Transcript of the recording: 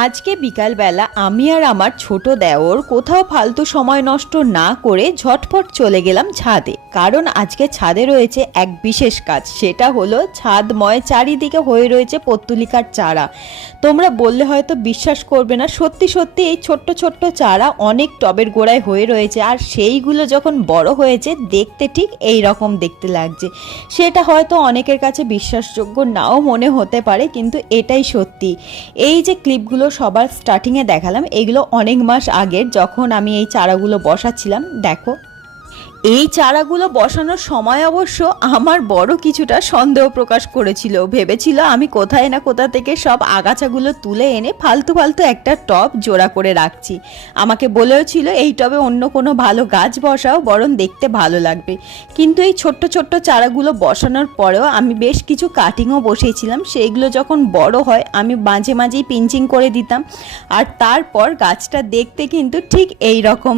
আজকে বিকালবেলা আমি আর আমার ছোট দেওর কোথাও ফালতু সময় নষ্ট না করে ঝটফট চলে গেলাম ছাদে। কারণ আজকে ছাদে রয়েছে এক বিশেষ কাজ, সেটা হলো ছাদময় চারিদিকে হয়ে রয়েছে পত্তুলিকার চারা। তোমরা বললে হয়তো বিশ্বাস করবে না, সত্যি সত্যি এই ছোট্ট ছোট্ট চারা অনেক টবের গোড়ায় হয়ে রয়েছে, আর সেইগুলো যখন বড় হয়েছে দেখতে ঠিক এই রকম দেখতে লাগছে। সেটা হয়তো অনেকের কাছে বিশ্বাসযোগ্য নাও মনে হতে পারে, কিন্তু এটাই সত্যি। এই যে ক্লিপগুলো সবার স্টার্টিংয়ে দেখালাম, এগুলো অনেক মাস আগের, যখন আমি এই চারাগুলো বসাচ্ছিলাম। দেখো, এই চারাগুলো বসানোর সময় অবশ্য আমার বড় কিছুটা সন্দেহ প্রকাশ করেছিল, ভেবেছিল আমি কোথায় না কোথা থেকে সব আগাছাগুলো তুলে এনে ফালতু ফালতু একটা টব জোড়া করে রাখছি। আমাকে বলেও ছিল এই টবে অন্য কোনো ভালো গাছ বসাও, বরং দেখতে ভালো লাগবে। কিন্তু এই ছোট্ট ছোট্ট চারাগুলো বসানোর পরেও আমি বেশ কিছু কাটিংও বসিয়েছিলাম, সেইগুলো যখন বড় হয় আমি মাঝে মাঝেই পিঞ্চিং করে দিতাম, আর তারপর গাছটা দেখতে কিন্তু ঠিক এই রকম